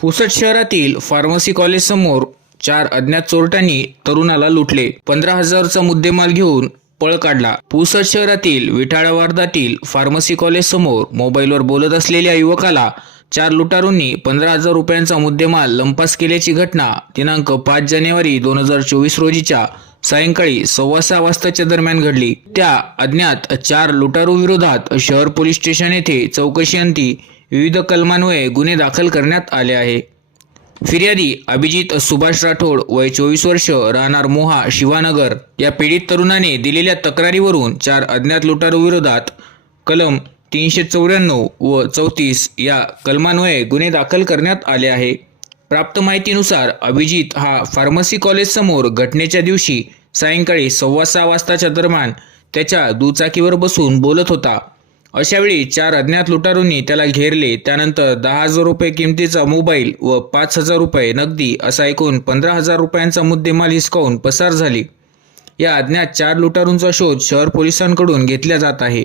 पुसट शहरातील pharmacy college समोर चार अज्ञात चोरट्यांनी तरुणाला लुटले. पंधरा हजारचा मुद्देमाल घेऊन पळ काढला. पुसट शहरातील विठाळा वार्दातील फार्मसी कॉलेज समोर मोबाईलवर बोलत असलेल्या युवकाला चार लुटारूंनी पंधरा हजार रुपयांचा मुद्देमाल लंपास केल्याची घटना दिनांक पाच जानेवारी दोन हजार चोवीस रोजीच्या सायंकाळी सव्वा सहा वाजताच्या दरम्यान घडली. त्या अज्ञात चार लुटारू विरोधात शहर पोलीस स्टेशन येथे चौकशीअंती विविध कलमान्वये गुन्हे दाखल करण्यात आले आहे. फिर्यादी अभिजित सुभाष राठोड वय चोवीस वर्ष राहणार मोहा शिवानगर या पीडित तरुणाने दिलेल्या तक्रारीवरून चार अज्ञात लुटारू विरोधात कलम तीनशे चौऱ्याण्णव व चौतीस या कलमान्वये गुन्हे दाखल करण्यात आले आहे. प्राप्त माहितीनुसार अभिजित हा फार्मसी कॉलेजसमोर घटनेच्या दिवशी सायंकाळी सव्वा सहा वाजताच्या दरम्यान त्याच्या दुचाकीवर बसून बोलत होता. अशावेळी चार अज्ञात लुटारूंनी त्याला घेरले. त्यानंतर दहा हजार रुपये किमतीचा मोबाईल व पाच हजार रुपये नगदी असा एकूण पंधरा हजार रुपयांचा मुद्देमाल हिसकावून पसार झाली. या अज्ञात चार लुटारूंचा शोध शहर पोलिसांकडून घेतला जात आहे.